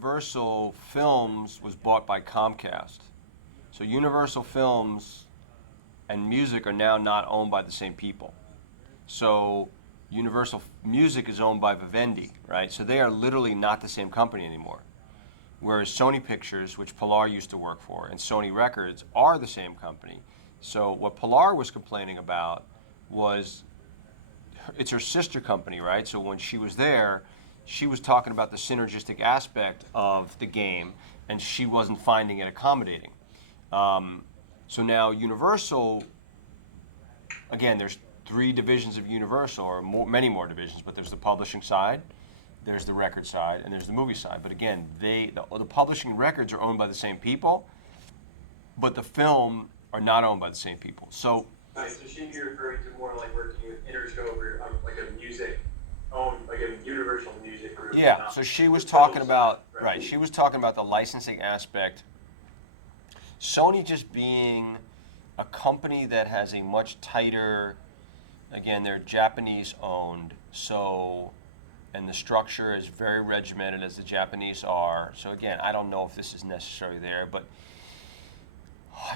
Universal Films was bought by Comcast. So Universal Films and music are now not owned by the same people. So Universal Music is owned by Vivendi, right? So they are literally not the same company anymore. Whereas Sony Pictures, which Pilar used to work for, and Sony Records are the same company. So what Pilar was complaining about was it's her sister company, right? So when she was there, she was talking about the synergistic aspect of the game, and she wasn't finding it accommodating. Um, so now Universal, again, there's three divisions of Universal, or more, many more divisions, but there's the publishing side, there's the record side, and there's the movie side. But again, the publishing records are owned by the same people, but the film are not owned by the same people. So Right, so she'd be referring to more like working with Interscope or like a music owned, like a Universal Music Group. yeah, so she was talking about, right, she was talking about the licensing aspect. Sony just being a company that has a much tighter, again, they're Japanese owned, so, and the structure is very regimented as the Japanese are. So again, I don't know if this is necessarily there, but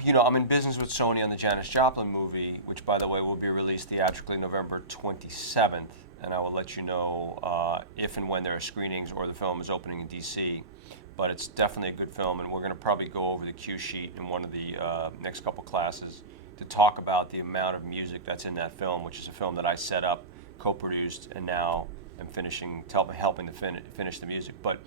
I'm in business with Sony on the Janis Joplin movie, which, by the way, will be released theatrically November 27th, and I will let you know if and when there are screenings or the film is opening in D.C. But it's definitely a good film, and we're going to probably go over the cue sheet in one of the next couple classes to talk about the amount of music that's in that film, which is a film that I set up, co-produced, and now am helping to finish the music. But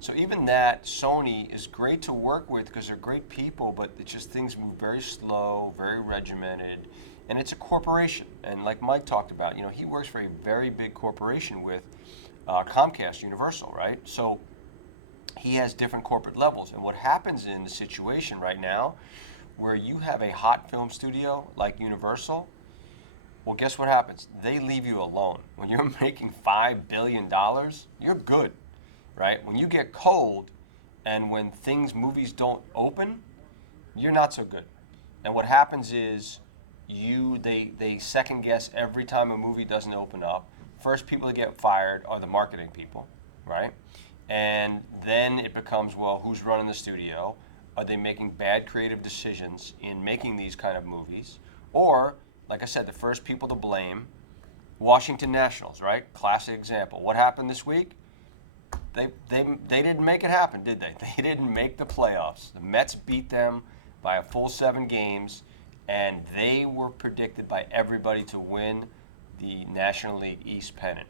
so even that, Sony is great to work with because they're great people, but it's just things move very slow, very regimented, and it's a corporation. And like Mike talked about, he works for a very big corporation with Comcast Universal, right? So he has different corporate levels. And what happens in the situation right now, where you have a hot film studio like Universal, well, guess what happens? They leave you alone. When you're making $5 billion, you're good. Right? When you get cold and when movies don't open, you're not so good. And what happens is they second guess every time a movie doesn't open up. First people to get fired are the marketing people, right? And then it becomes, well, who's running the studio? Are they making bad creative decisions in making these kind of movies? Or, like I said, the first people to blame, Washington Nationals, right? Classic example. What happened this week? They didn't make it happen, did they? They didn't make the playoffs. The Mets beat them by a full 7 games, and they were predicted by everybody to win the National League East pennant.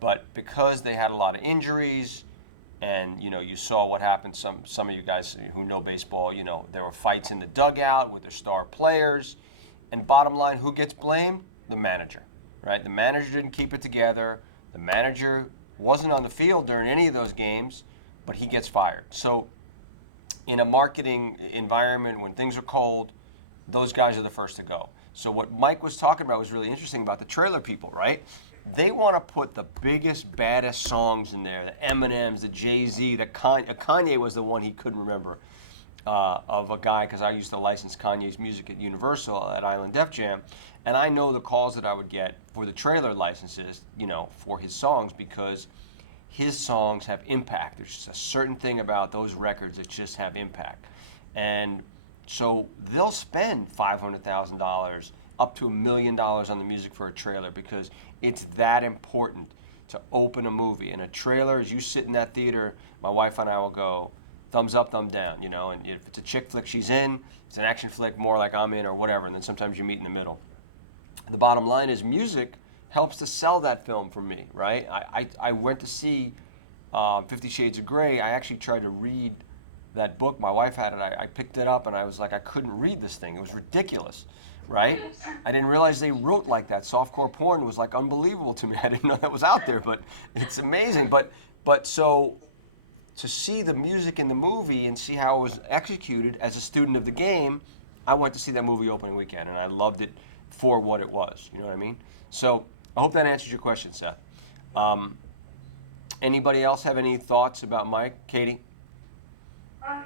But because they had a lot of injuries, and you saw what happened. Some of you guys who know baseball, there were fights in the dugout with their star players. And bottom line, who gets blamed? The manager, right? The manager didn't keep it together. The manager wasn't on the field during any of those games, but he gets fired. So in a marketing environment, when things are cold, those guys are the first to go. So what Mike was talking about was really interesting about the trailer people, right? They want to put the biggest, baddest songs in there, the Eminems, the Jay-Z, Kanye was the one he couldn't remember of a guy, because I used to license Kanye's music at Universal at Island Def Jam, and I know the calls that I would get for the trailer licenses, for his songs, because his songs have impact. There's just a certain thing about those records that just have impact. And so they'll spend $500,000 up to $1 million on the music for a trailer because it's that important to open a movie. And a trailer, as you sit in that theater, my wife and I will go, thumbs up, thumb down, and if it's a chick flick, she's in. If it's an action flick, more like I'm in or whatever, and then sometimes you meet in the middle. The bottom line is music helps to sell that film for me, right? I went to see 50 Shades of Grey. I actually tried to read that book. My wife had it. I picked it up, and I was like, I couldn't read this thing. It was ridiculous, right? I didn't realize they wrote like that. Softcore porn was like unbelievable to me. I didn't know that was out there, but it's amazing. But so to see the music in the movie and see how it was executed as a student of the game, I went to see that movie opening weekend, and I loved it for what it was. You know what I mean? So I hope that answers your question, Seth. Anybody else have any thoughts about Mike? Katie?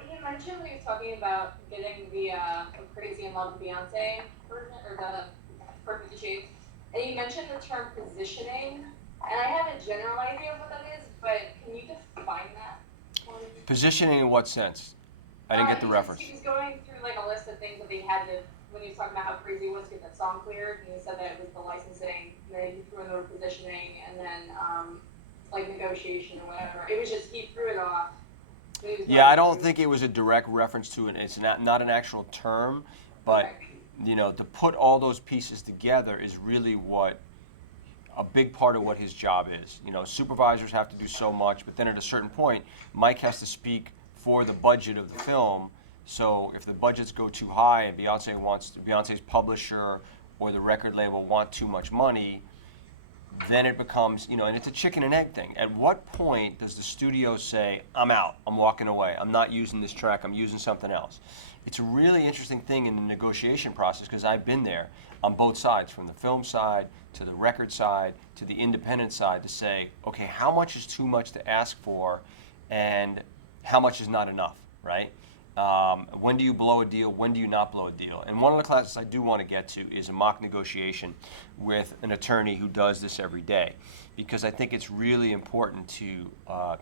He mentioned when he was talking about getting the Crazy in Love with Beyonce version, or the for 50 Shades, and you mentioned the term positioning, and I have a general idea of what that is, but can you define that for me? Positioning in what sense? I didn't get the reference. He was going through like a list of things that they had to, when he was talking about how crazy it was to get that song cleared, and he said that it was the licensing, and then he threw in the word positioning, and then like negotiation or whatever. It was just, he threw it off. Yeah, I don't think it was a direct reference to it. It's not an actual term, but Okay. you know, to put all those pieces together is really what a big part of what his job is. You know, supervisors have to do so much, but then at a certain point, Mike has to speak for the budget of the film. So if the budgets go too high and Beyonce's publisher or the record label want too much money, then it becomes, you know, and it's a chicken and egg thing. At what point does the studio say, I'm out, I'm walking away, I'm not using this track, I'm using something else? It's a really interesting thing in the negotiation process because I've been there on both sides, from the film side to the record side to the independent side, to say, okay, how much is too much to ask for and how much is not enough, right? When do you blow a deal? When do you not blow a deal? And one of the classes I do want to get to is a mock negotiation with an attorney who does this every day, because I think it's really important to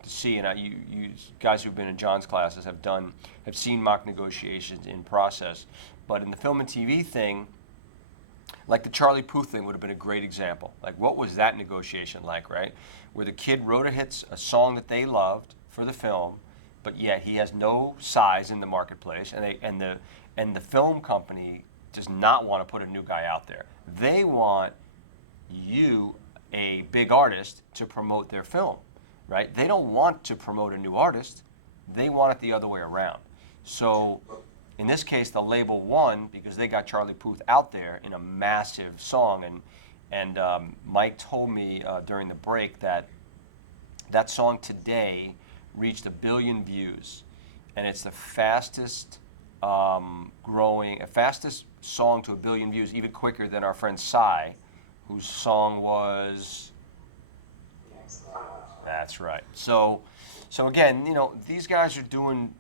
see. And you guys who've been in John's classes have seen mock negotiations in process. But in the film and TV thing, like the Charlie Puth thing would have been a great example. Like, what was that negotiation like, right? Where the kid wrote a song that they loved for the film, but yet he has no size in the marketplace, and the film company does not want to put a new guy out there. They want you, a big artist, to promote their film, right? They don't want to promote a new artist. They want it the other way around. So in this case, the label won because they got Charlie Puth out there in a massive song, and Mike told me during the break that that song today reached 1 billion views, and it's the fastest fastest song to 1 billion views, even quicker than our friend Psy, whose song was. That's right. So again, you know, these guys are doing.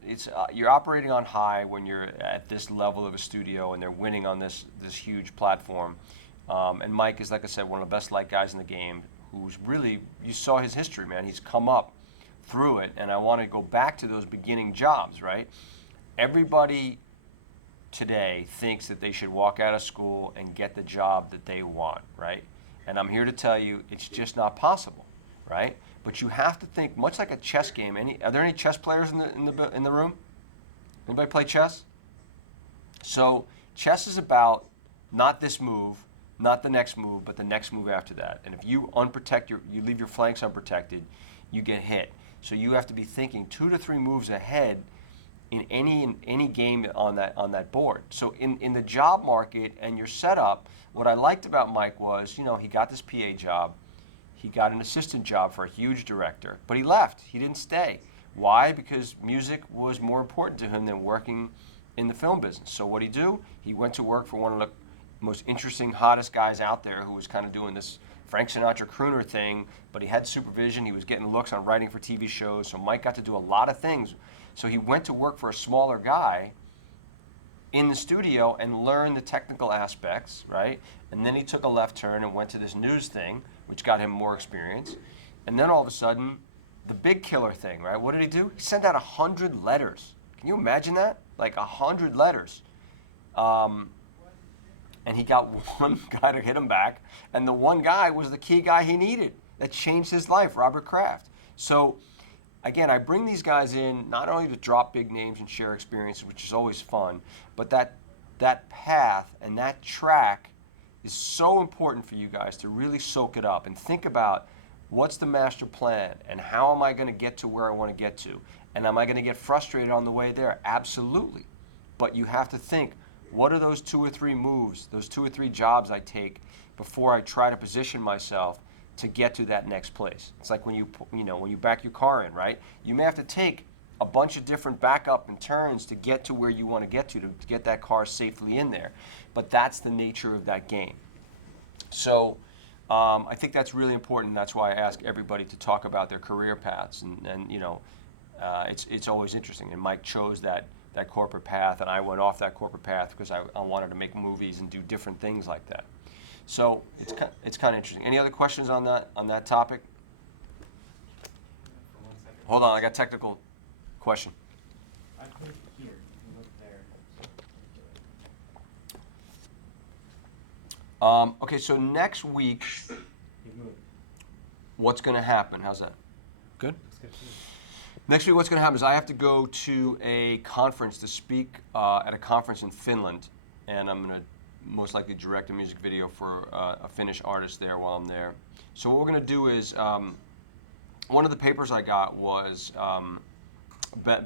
You're operating on high when you're at this level of a studio, and they're winning on this huge platform. And Mike is, like I said, one of the best liked guys in the game. Who's really, you saw his history, man. He's come up through it, and I want to go back to those beginning jobs, right? Everybody today thinks that they should walk out of school and get the job that they want, right? And I'm here to tell you it's just not possible, right? But you have to think much like a chess game. Are there any chess players in the room? Anybody play chess? So chess is about not this move, not the next move, but the next move after that. And if you you leave your flanks unprotected, you get hit. So you have to be thinking 2 to 3 moves ahead in any game on that board. So in the job market and your setup, what I liked about Mike was, you know, he got this PA job, he got an assistant job for a huge director, but he left. He didn't stay. Why? Because music was more important to him than working in the film business. So what did he do? He went to work for one of the most interesting, hottest guys out there, who was kind of doing this Frank Sinatra crooner thing, but he had supervision. He was getting looks on writing for TV shows. So Mike got to do a lot of things. So he went to work for a smaller guy in the studio and learned the technical aspects, right? And then he took a left turn and went to this news thing, which got him more experience. And then all of a sudden, the big killer thing, right? What did he do? He sent out 100 letters. Can you imagine that? Like 100 letters. And he got one guy to hit him back, and the one guy was the key guy he needed that changed his life, Robert Kraft. So again, I bring these guys in not only to drop big names and share experiences, which is always fun, but that path and that track is so important for you guys to really soak it up and think about what's the master plan and how am I going to get to where I want to get to, and am I going to get frustrated on the way there? Absolutely. But you have to think, what are those 2 or 3 moves, those 2 or 3 jobs I take before I try to position myself to get to that next place? It's like when you back your car in, right? You may have to take a bunch of different backup and turns to get to where you want to get that car safely in there. But that's the nature of that game. So I think that's really important. That's why I ask everybody to talk about their career paths, and you know, it's always interesting. And Mike chose that corporate path, and I went off that corporate path because I wanted to make movies and do different things like that. So it's kind of interesting. Any other questions on that topic? Hold on, I got technical Question. I couldn't hear. You looked there. Okay, so next week, You moved. what's going to happen? How's that? Good? Looks good too. Next week, what's going to happen is I have to go to a conference to speak at a conference in Finland, and I'm going to most likely direct a music video for a Finnish artist there while I'm there. So what we're going to do is, one of the papers I got was,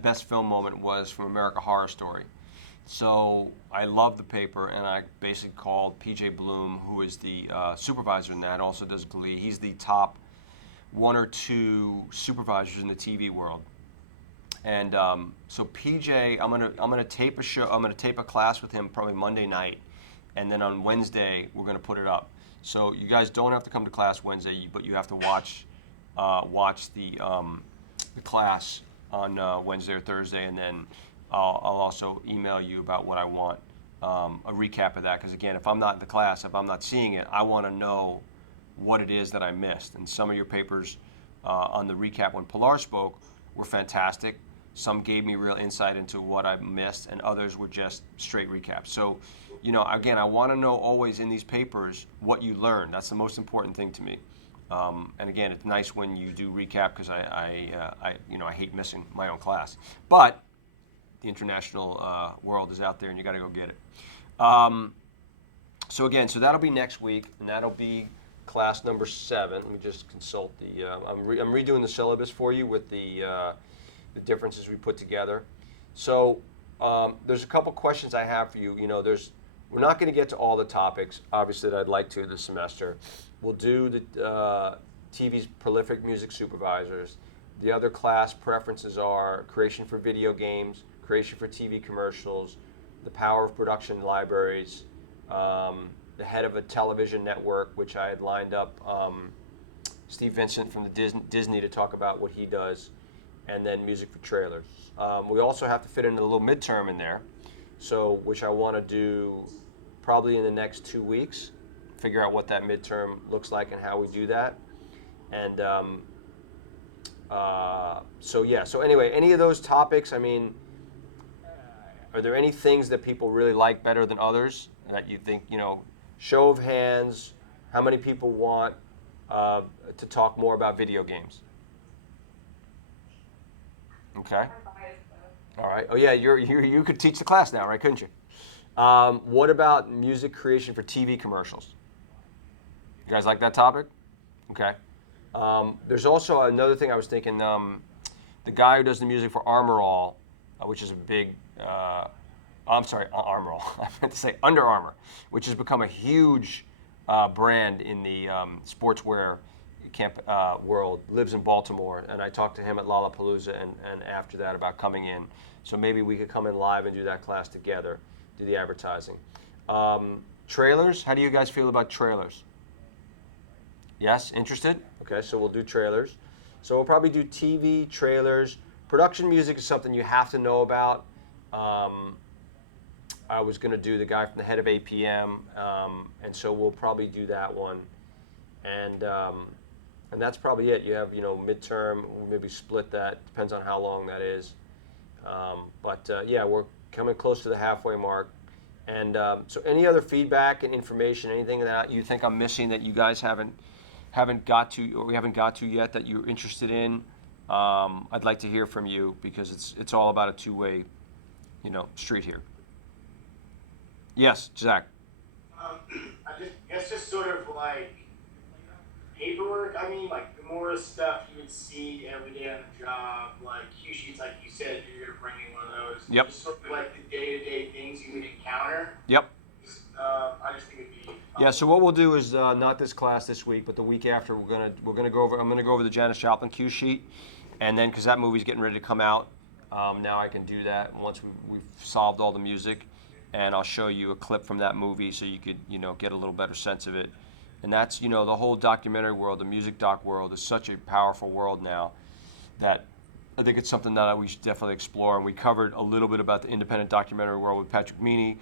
best film moment was from American Horror Story. So I love the paper, and I basically called PJ Bloom, who is the supervisor in that, also does Glee. He's the top 1 or 2 supervisors in the TV world. And so PJ, I'm gonna tape a show. I'm gonna tape a class with him probably Monday night, and then on Wednesday we're gonna put it up. So you guys don't have to come to class Wednesday, but you have to watch the class on Wednesday or Thursday, and then I'll also email you about what I want, a recap of that. Because again, if I'm not in the class, if I'm not seeing it, I want to know what it is that I missed. And some of your papers on the recap when Pilar spoke were fantastic. Some gave me real insight into what I missed, and others were just straight recaps. So, you know, again, I want to know always in these papers what you learned. That's the most important thing to me. And again, it's nice when you do recap because I hate missing my own class. But the international world is out there, and you got to go get it. So that'll be next week, and that'll be class number 7. Let me just consult the. I'm redoing the syllabus for you with the differences we put together. So there's a couple questions I have for you. You know, we're not going to get to all the topics, obviously, that I'd like to this semester. We'll do the TV's prolific music supervisors. The other class preferences are creation for video games, creation for TV commercials, the power of production libraries, the head of a television network, which I had lined up Steve Vincent from the Disney to talk about what he does, and then music for trailers. We also have to fit in a little midterm in there, so which I want to do probably in the next 2 weeks, figure out what that midterm looks like and how we do that. And so anyway, any of those topics, I mean, are there any things that people really like better than others that you think, you know, show of hands, how many people want to talk more about video games? Okay. I'm biased though. All right. Oh yeah, you could teach the class now, right? Couldn't you? What about music creation for TV commercials? You guys like that topic? Okay. There's also another thing I was thinking. The guy who does the music for Armor All, which is a big, Armor All. I meant to say Under Armour, which has become a huge brand in the sportswear world, lives in Baltimore, and I talked to him at Lollapalooza and after that about coming in. So maybe we could come in live and do that class together, do the advertising. Trailers, how do you guys feel about trailers? Yes, interested? Okay, so we'll do trailers. So we'll probably do TV, trailers. Production music is something you have to know about. I was going to do the guy from the head of APM, and so we'll probably do that one. And that's probably it. You have, you know, midterm, we'll maybe split that, depends on how long that is. Yeah, we're coming close to the halfway mark. And so any other feedback and information, anything that you think I'm missing that you guys haven't got to, or we haven't got to yet, that you're interested in, I'd like to hear from you, because it's all about a two-way, you know, street here. Yes, Zach. I guess just sort of like paperwork. I mean, like the more stuff you would see every day on the job, like cue sheets, like you said, you're gonna bring in one of those. Yep. Just sort of like the day-to-day things you would encounter. Yep. I just think it'd be. Yeah. So what we'll do is not this class this week, but the week after, we're gonna go over. I'm gonna go over the Janis Joplin cue sheet, and then because that movie's getting ready to come out, now I can do that once we've solved all the music, and I'll show you a clip from that movie so you could, you know, get a little better sense of it. And that's, you know, the whole documentary world, the music doc world is such a powerful world now that I think it's something that we should definitely explore. And we covered a little bit about the independent documentary world with Patrick Meany,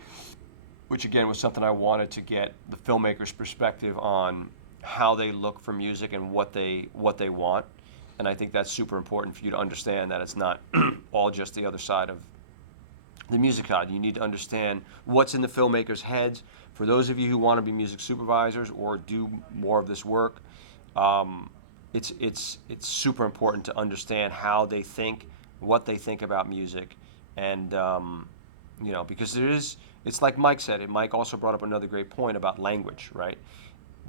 which again was something I wanted to get the filmmaker's perspective on how they look for music and what they want. And I think that's super important for you to understand that it's not all just the other side of the music side. You need to understand what's in the filmmakers' heads. For those of you who want to be music supervisors or do more of this work, it's super important to understand how they think, what they think about music, and because it's like Mike said, and Mike also brought up another great point about language, right?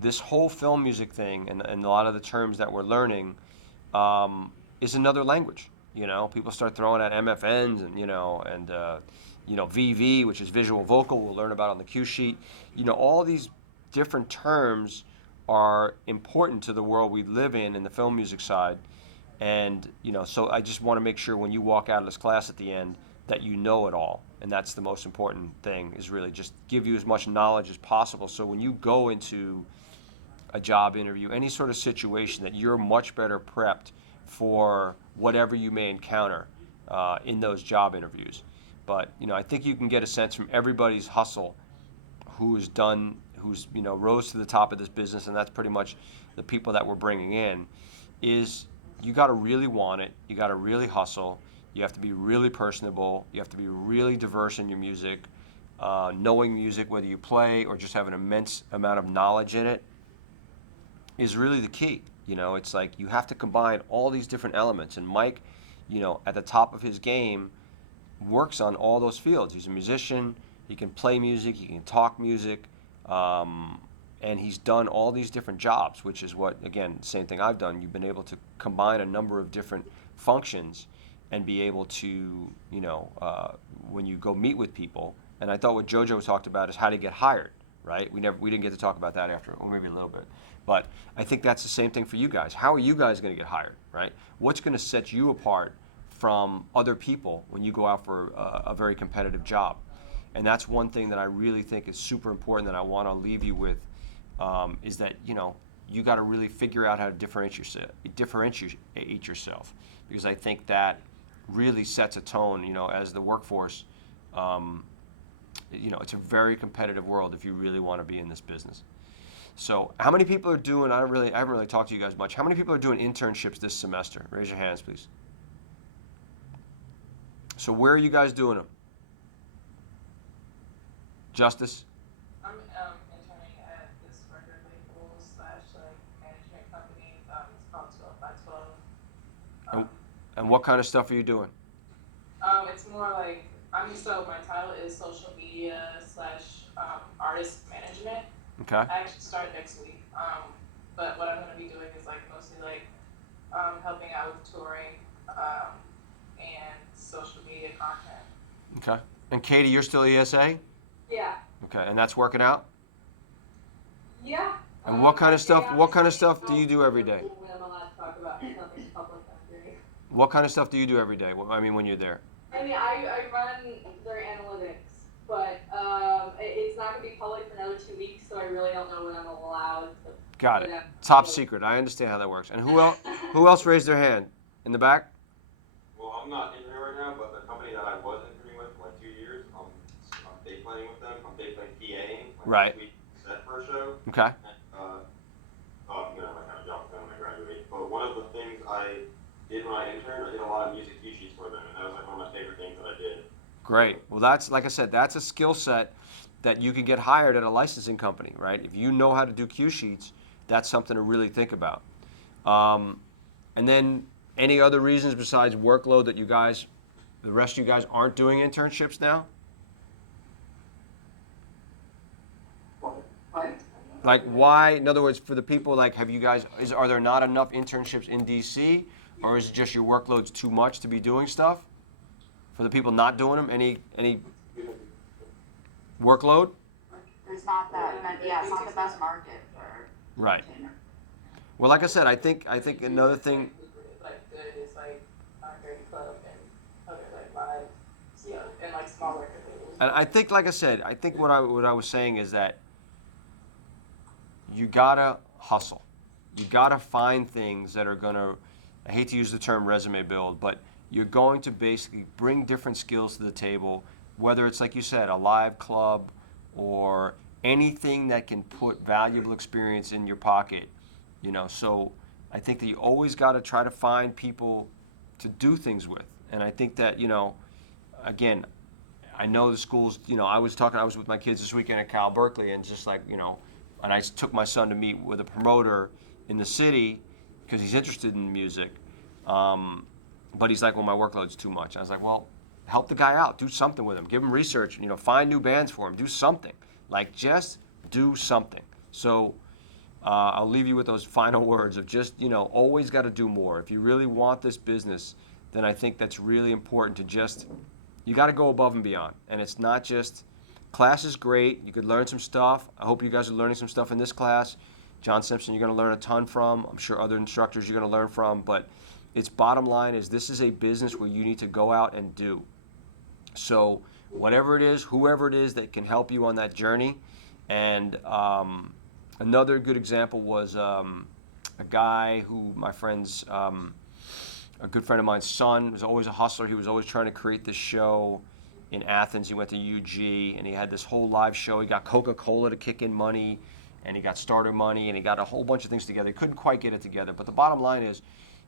This whole film music thing and a lot of the terms that we're learning is another language. People start throwing out MFNs and VV, which is visual vocal. We'll learn about on the cue sheet. All these different terms are important to the world we live in the film music side. And so I just want to make sure when you walk out of this class at the end that you know it all. And that's the most important thing, is really just give you as much knowledge as possible. So when you go into a job interview, any sort of situation, that you're much better prepped for whatever you may encounter in those job interviews. But I think you can get a sense from everybody's hustle who's rose to the top of this business, and that's pretty much the people that we're bringing in, is you got to really want it, you got to really hustle, you have to be really personable, you have to be really diverse in your music, knowing music, whether you play or just have an immense amount of knowledge in it, is really the key. It's like you have to combine all these different elements. And Mike, at the top of his game, works on all those fields. He's a musician, he can play music, he can talk music, and he's done all these different jobs, which is what, again, same thing I've done. You've been able to combine a number of different functions and be able to, when you go meet with people. And I thought what JoJo talked about is how to get hired, right? We didn't get to talk about that after, or maybe a little bit. But I think that's the same thing for you guys. How are you guys going to get hired, right? What's going to set you apart from other people when you go out for a very competitive job? And that's one thing that I really think is super important that I want to leave you with, is that, you got to really figure out how to differentiate yourself, because I think that really sets a tone, as the workforce. It's a very competitive world if you really want to be in this business. So how many people are doing, I haven't really talked to you guys much, how many people are doing internships this semester? Raise your hands, please. So where are you guys doing them? Justice? I'm interning at this record label / management company. It's called 12 by 12. And what kind of stuff are you doing? It's more like so my title is social media / artist management. Okay. I actually start next week. But what I'm gonna be doing is mostly helping out with touring and social media content. Okay. And Katie, you're still ESA? Yeah. Okay. And that's working out? Yeah. And what kind of stuff? What kind of stuff do you do every day? When I'm allowed to talk about something public, I'm doing. What kind of stuff do you do every day? When you're there. I run their analytics, but it's not gonna be public for another 2 weeks, so I really don't know when I'm allowed to. Got put it. out- Top secret. I understand how that works. And who else raised their hand? In the back? Well, I'm not interning right now, but the company that I was interning with for 2 years, I'm day playing with them. I'm day playing PAing. Right. We set for a show. Okay. And, I kind of jumped when I graduated. But one of the things I did when I interned, I did a lot of music cue sheets for them, and that was one of my favorite things that I did. Great. Well, that's, like I said, that's a skill set that you could get hired at a licensing company, right? If you know how to do cue sheets, that's something to really think about. And then any other reasons besides workload that the rest of you guys aren't doing internships now? What? Like why, in other words, for the people, are there not enough internships in DC? Or is it just your workload's too much to be doing stuff? For the people not doing them, any workload? There's not that many, yeah, it's not the best market for Right. container. Well, like I said, I think another thing. Good is Dirty Club and other live, and small record labels. And I think, like I said, I think what I was saying is that you gotta hustle. You gotta find things that are gonna, I hate to use the term resume build, but you're going to basically bring different skills to the table, whether it's, like you said, a live club or anything that can put valuable experience in your pocket. So I think that you always got to try to find people to do things with. And I think that, again, I know the schools, I was with my kids this weekend at Cal Berkeley, and just like, and I took my son to meet with a promoter in the city because he's interested in music. But he's like, well, my workload's too much. I was like, well, help the guy out. Do something with him. Give him research. Find new bands for him. Do something. Like, just do something. So I'll leave you with those final words of just, always got to do more. If you really want this business, then I think that's really important to just, you got to go above and beyond. And it's not just, class is great. You could learn some stuff. I hope you guys are learning some stuff in this class. John Simpson, you're going to learn a ton from. I'm sure other instructors you're going to learn from. But its bottom line is, this is a business where you need to go out and do. So whatever it is, whoever it is that can help you on that journey. And another good example was a guy who, my friend's, a good friend of mine's son was always a hustler. He was always trying to create this show in Athens. He went to UG, and he had this whole live show. He got Coca-Cola to kick in money, and he got starter money, and he got a whole bunch of things together. He couldn't quite get it together. But the bottom line is,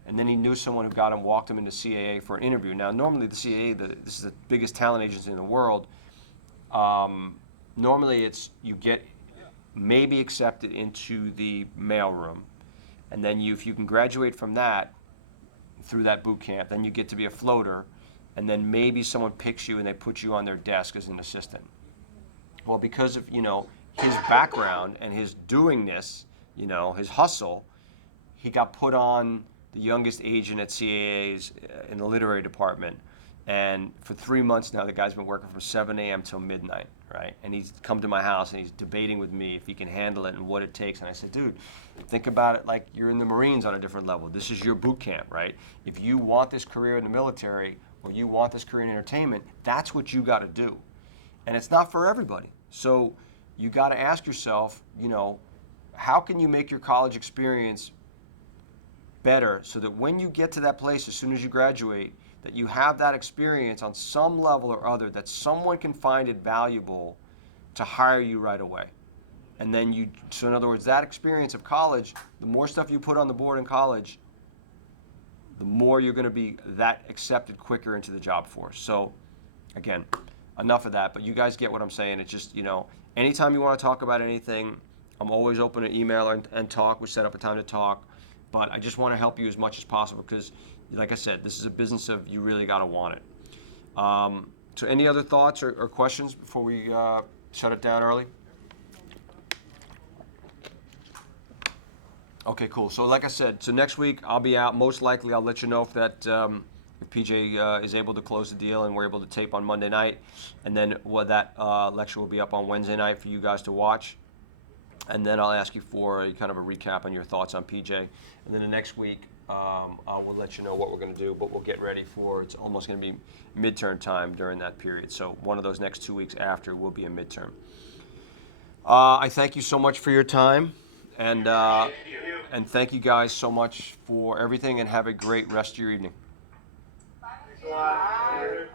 and then he knew someone who walked him into CAA for an interview. Now, normally the CAA, this is the biggest talent agency in the world. Normally it's, you get maybe accepted into the mailroom, and then if you can graduate from that, through that boot camp, then you get to be a floater, and then maybe someone picks you and they put you on their desk as an assistant. Well, because of, his background and his doing this, his hustle, he got put on the youngest agent at CAA's in the literary department. And for 3 months now, the guy's been working from 7 a.m. till midnight, right? And he's come to my house and he's debating with me if he can handle it and what it takes. And I said, dude, think about it like you're in the Marines on a different level. This is your boot camp, right? If you want this career in the military or you want this career in entertainment, that's what you got to do. And it's not for everybody. So you got to ask yourself, how can you make your college experience better so that when you get to that place as soon as you graduate, that you have that experience on some level or other, that someone can find it valuable to hire you right away. And then so in other words, that experience of college, the more stuff you put on the board in college, the more you're going to be that accepted quicker into the job force. So again, enough of that, but you guys get what I'm saying. It's just, anytime you want to talk about anything, I'm always open to email and talk. We set up a time to talk, but I just want to help you as much as possible because, like I said, this is a business of you really got to want it. So any other thoughts or questions before we shut it down early? Okay, cool. So like I said, so next week I'll be out. Most likely I'll let you know if if PJ is able to close the deal and we're able to tape on Monday night. And then that lecture will be up on Wednesday night for you guys to watch. And then I'll ask you for a kind of a recap on your thoughts on PJ. And then the next week, I will let you know what we're going to do, but we'll get ready for, it's almost going to be midterm time during that period. So one of those next 2 weeks after will be a midterm. I thank you so much for your time, and thank you guys so much for everything, and have a great rest of your evening. Thanks a lot.